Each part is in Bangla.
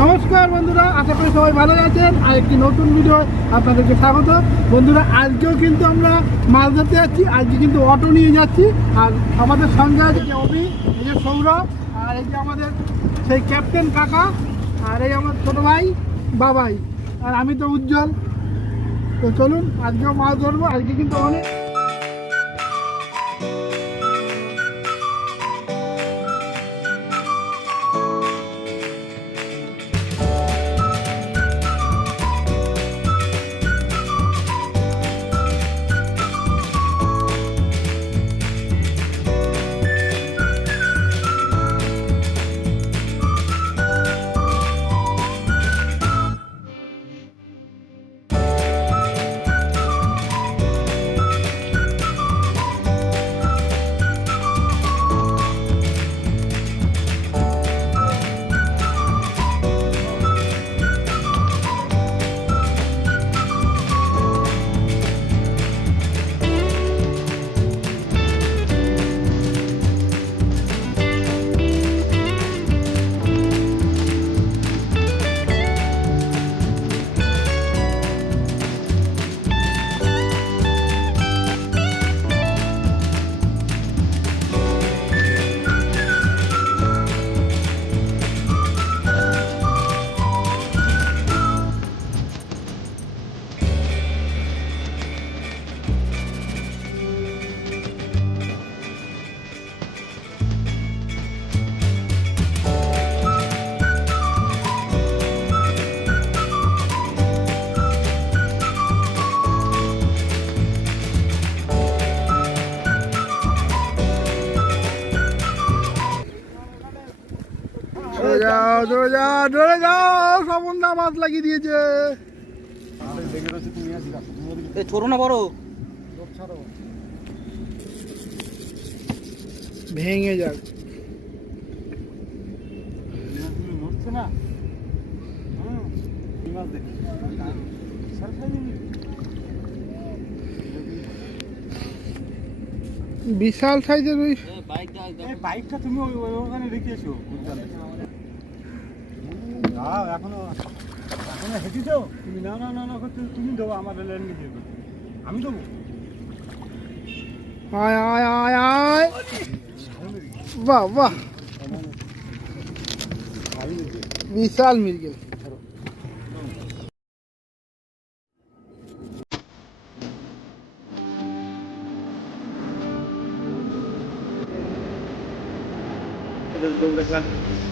নমস্কার বন্ধুরা, আশা করি সবাই ভালো আছেন। আর একটি নতুন ভিডিও আপনাদেরকে স্বাগত। বন্ধুরা, আজকেও কিন্তু আমরা মাছ ধরতে যাচ্ছি। আজকে কিন্তু অটো নিয়ে যাচ্ছি। আর আমাদের সঙ্গে আছে যে অভি, এই যে সৌরভ, আর এই যে আমাদের সেই ক্যাপ্টেন কাকা, আর এই আমার ছোট ভাই, বাবাই। আর আমি তো উজ্জ্বল। তো চলুন, আজকেও মাছ ধরবো। আজকে কিন্তু অনেক চলে যাও চলে যাও যাও সমন্দা মাছ লাগিয়ে দিয়েছে। ছোট না বড়। ভেঙে যাক। বিশাল সাইজের ওই বাইক বাইকটা তুমি ওই ওখানে রেখে এসো। দাও এখনো এখনো হেঁটে দাও তুমি না না না না তুমি দেবো আমার লেন দিয়ে আমি দেবো আয় আয় আয় আয় বাহ বাহ বিশাল মির্গেল Gracias.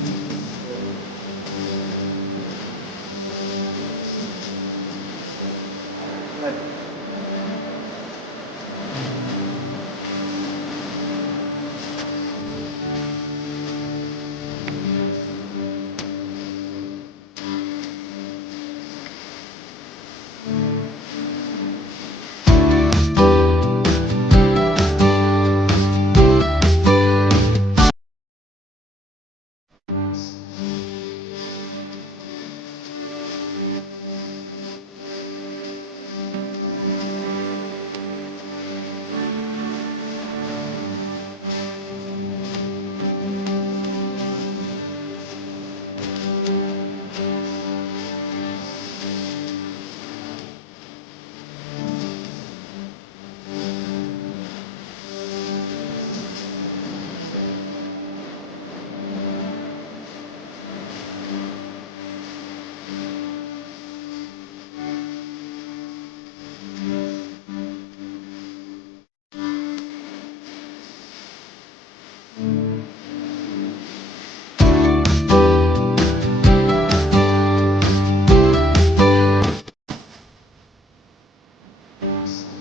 Thanks.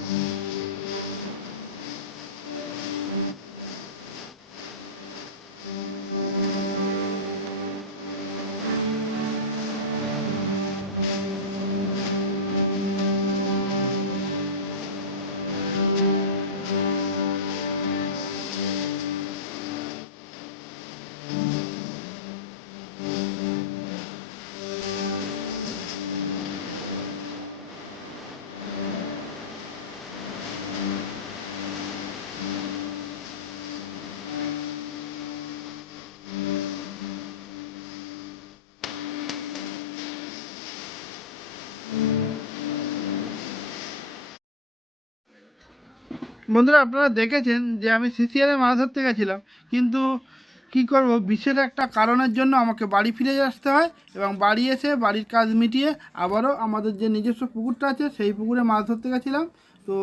বন্ধুরা, আপনারা দেখেছেন যে আমি সিসিআরে মাছ ধরতে গেছিলাম, কিন্তু কি করব, বিশেষ একটা কারণের জন্য আমাকে বাড়ি ফিরে আসতে হয় এবং বাড়ি এসে বাড়ির কাজ মিটিয়ে আবারও আমাদের যে নিজস্ব পুকুরটা আছে, সেই পুকুরে মাছ ধরতে গেছিলাম। তো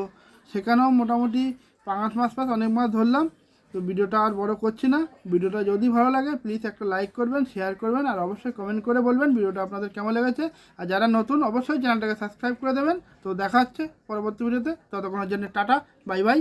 সেখানেও মোটামুটি পাঙাশ মাছ পাশ অনেক মাছ ধরলাম। তো ভিডিওটা আর বড় করছি না। ভিডিওটা যদি ভালো লাগে প্লিজ একটা লাইক করবেন শেয়ার করবেন, আর অবশ্যই কমেন্ট করে বলবেন ভিডিওটা আপনাদের কেমন লেগেছে। আর যারা নতুন, অবশ্যই চ্যানেলটাকে সাবস্ক্রাইব করে দেবেন। তো দেখা হচ্ছে পরবর্তী ভিডিওতে। ততক্ষণের জন্য টাটা বাই বাই